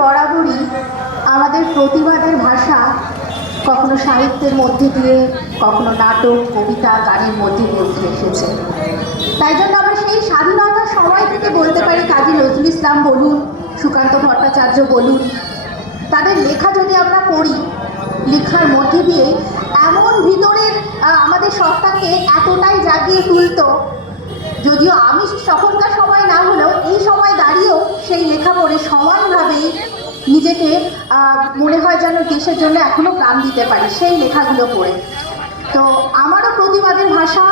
বরাবরই আমাদের প্রতিবাদের ভাষা কখনো সাহিত্যের মধ্যে দিয়ে, কখনো নাটক, কবিতা, গানের মধ্যে দিয়ে উঠে এসেছে। তাই জন্য আমরা সেই স্বাধীনতার সময় থেকে বলতে পারি, কাজী নজরুল ইসলাম বলুন, সুকান্ত ভট্টাচার্য বলুন, তাদের লেখা যদি আমরা পড়ি, লেখার মধ্যে দিয়ে এমন ভিতরের আমাদের সত্তাকে এতটাই জাগিয়ে তুলতো যদিও আমি তখনকার সময় না হলেও এই সময় দাঁড়িয়েও সেই লেখা পড়ে সমানভাবেই নিজেকে মনে হয় যেন দেশের জন্য এখনও প্রাণ দিতে পারি সেই লেখাগুলো পড়ে। তো আমারও প্রতিবাদের ভাষা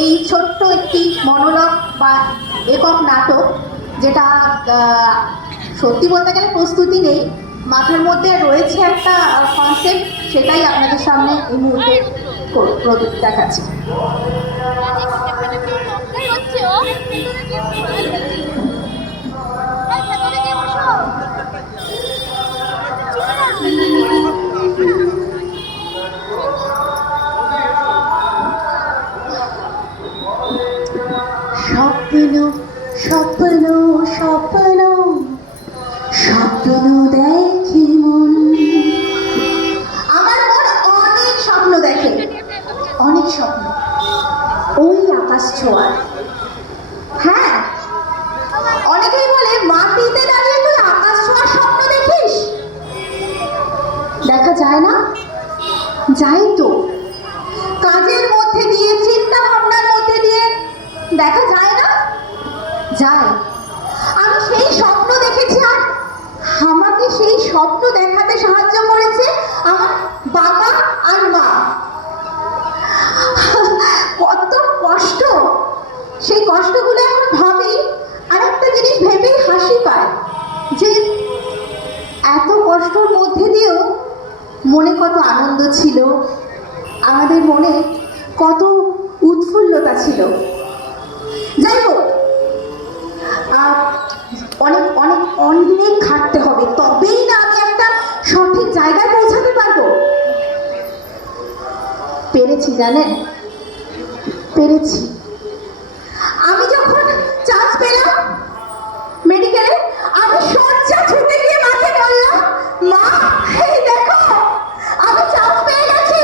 এই ছোট্ট একটি মনোলগ বা একক নাটক যেটা সত্যি বলতে গেলে প্রস্তুতি নেই। মাথার মধ্যে রয়েছে একটা কনসেপ্ট সেটাই আপনাদের সামনে এই মুহূর্তে দেখাচ্ছি। আকাশ ছোঁয়ার হ্যাঁ। অনেকেই বলে মাটিতে দাঁড়িয়ে তুই আকাশ ছোঁয়ার স্বপ্ন দেখিস? দেখা যায় না? যাই তো। কাজের মধ্যে দিয়ে চিন্তা ভাবনার মধ্যে দিয়ে দেখা যায় না? যায়। আমি সেই স্বপ্ন দেখেছি আর আমাকে সেই স্বপ্ন দেখাতে সাহায্য করেছে আমার বাবা আর মা। কষ্ট, সেই কষ্টগুলো এখন ভাবি আর একটা জিনিস ভেবেই হাসি পায় যে এত কষ্টর মধ্যে দিয়েও মনে কত আনন্দ ছিল, আমাদের মনে কত উৎফুল্লতা ছিল। যাই হোক অনেক অনেক অনেক খাটতে হবে, তবেই না আমি একটা সঠিক জায়গায় পৌঁছাতে পারব। পেরেছি, জানেন? পেরেছি। আমি যখন চান্স পেলাম মেডিকেলে, আমি সজ্জা ছুটে গিয়ে মাকে বললাম, মা, এই দেখো, আমি চান্স পেয়ে গেছি।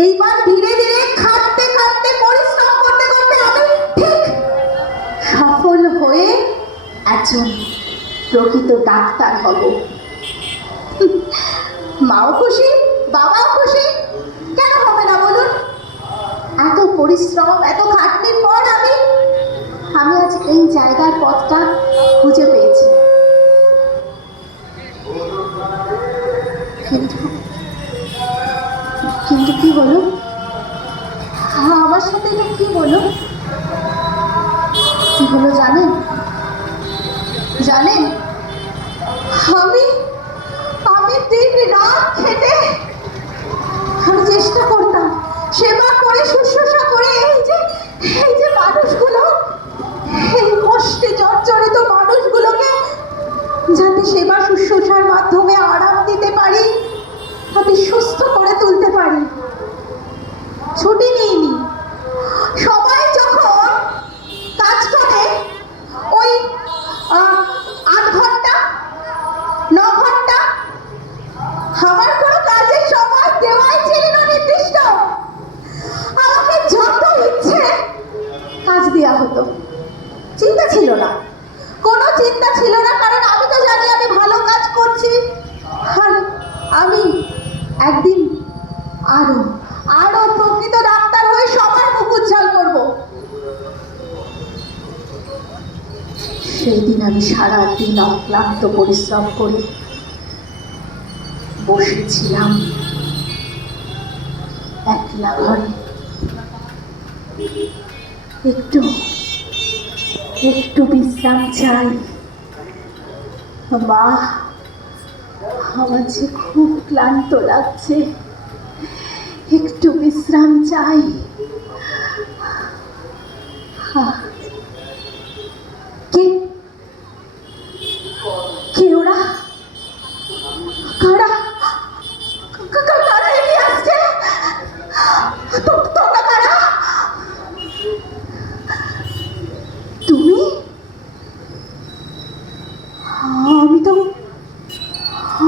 এইবার ধীরে ধীরে খাটতে খাটতে, পরিশ্রম করতে করতে আমি ঠিক সফল হয়ে একজন প্রকৃত ডাক্তার হব। মাও খুশি, বাবাও খুশি এত পরিশ্রম, এত খাটনির পর আমি আমি আজ এই জায়গার পথটা খুঁজে পেয়েছি। কিন্তু কি হ্যাঁ আমার সাথে এটা কি হলো? কি হলো জানেন? জানেন? আমি আমি দিন রাত খেটে আমি চেষ্টা করতাম সেবা করে সারা দিন অক্লান্ত পরিশ্রম করে বসেছিলাম। একলা ঘরে। একটু একটু বিশ্রাম চাই। মা, আমার যে খুব ক্লান্ত লাগছে। একটু বিশ্রাম চাই। হা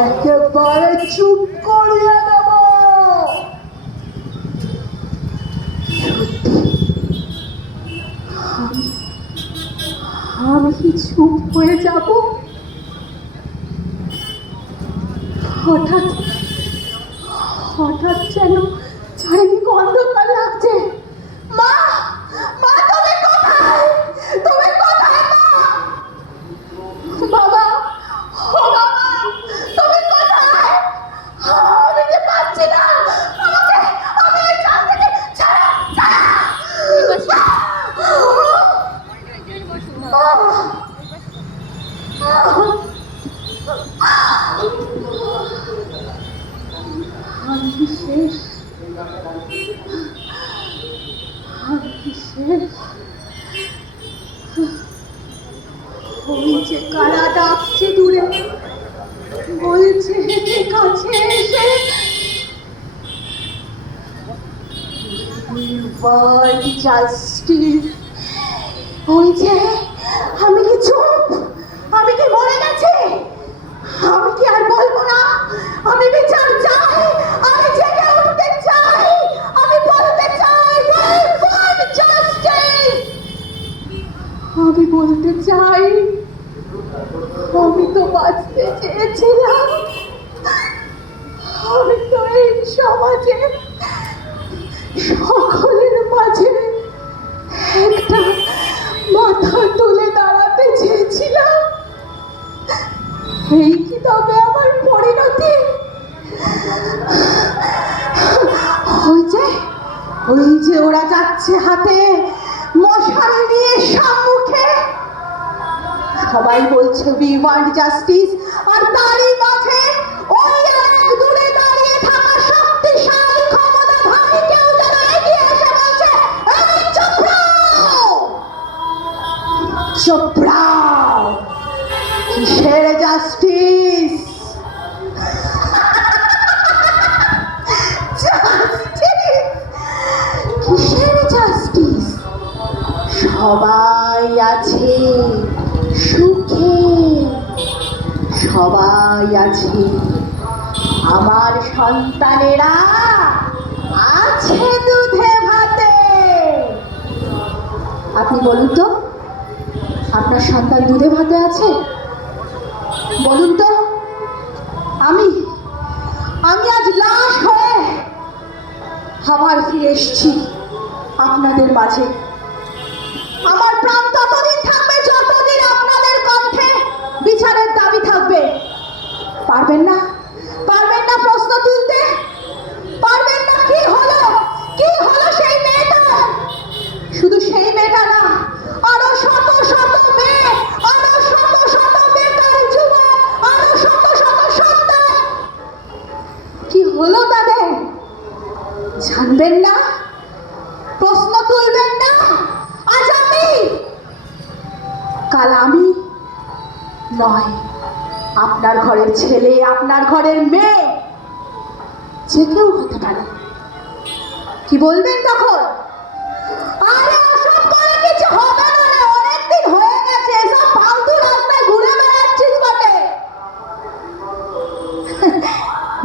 একেবারে চুপ করিয়ে দেব। আমি কি চুপ হয়ে যাব? হঠাৎ হঠাৎ যেন চারিদিক অন্ধকার লাগছে মা মা তুমি কোথায় তুমি কোথায় মা বাবা ও বাবা তুমি কোথায় আমি যে পাচ্ছি না আমাকে আমি এই চাল থেকে ছাড়া ছাড়া আমি কি শেষ আমি কি শেষ ওই যে কারা ডাকছে দূরে? বলছে, কাছে এসে। আমি কি চুপ? আমি কি মরে গেছি? আমি কি আর বলব না? আমি বিচার চাই। আমি বলতে চাই, আমি তো বাঁচতে চেয়েছিলাম। আমি তো এই সমাজে, সকলের মাঝে একটা মাথা তুলে দাঁড়াতে চেয়েছিলাম। এই কি তবে আমার পরিণতি? ওই যে ওই যে ওরা যাচ্ছে হাতে মশাল নিয়ে সম্মুখে। সবাই বলছে উই ওয়ান্ট জাস্টিস আর তারই মাঝে ওই এক দূরে দাঁড়িয়ে থাকা শক্তিশালী ক্ষমতাধারী কেউ যেন এগিয়ে এসে বলছে, এই চুপ রাও চুপ রাও কিসের জাস্টিস সবাই আছে সুখে, সবাই আছে। আমার সন্তানেরা আছে দুধে ভাতে। আপনি বলুন তো, আপনার সন্তান দুধে ভাতে আছে? বলুন তো, আমি আমি আজ লাশ হয়ে আবার ফিরে এসেছি আপনাদের মাঝে। আমার প্রাণ ততদিন থাকবে যতদিন আপনাদের কণ্ঠে বিচারের দাবি থাকবে। পারবেন না? আপনার ঘরের ছেলে, আপনার ঘরের মেয়ে, যে কেউ হতে পারে। কি বলবেন তখন?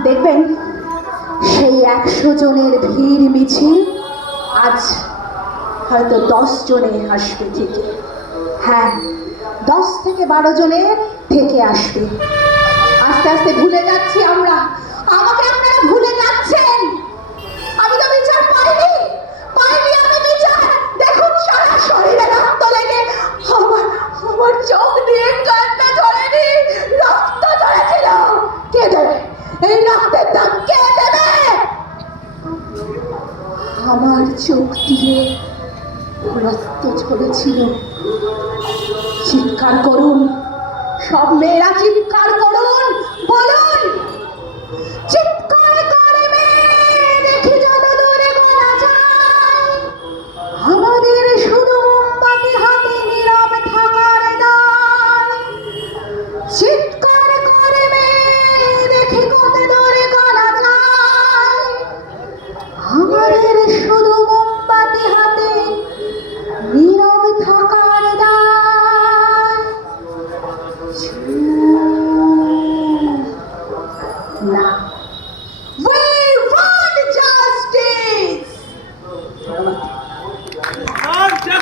দেখবেন, সেই একশো জনের ভিড় মিছিল আজ হয়তো দশ জনে আসবে থেকে হ্যাঁ দশ থেকে বারো জনের থেকে আসবে। আস্তে আস্তে ভুলে যাচ্ছি আমরা। আমাকে আপনারা ভুলে যাচ্ছেন। সব মেয়েরা চিৎকার করুন বলুন।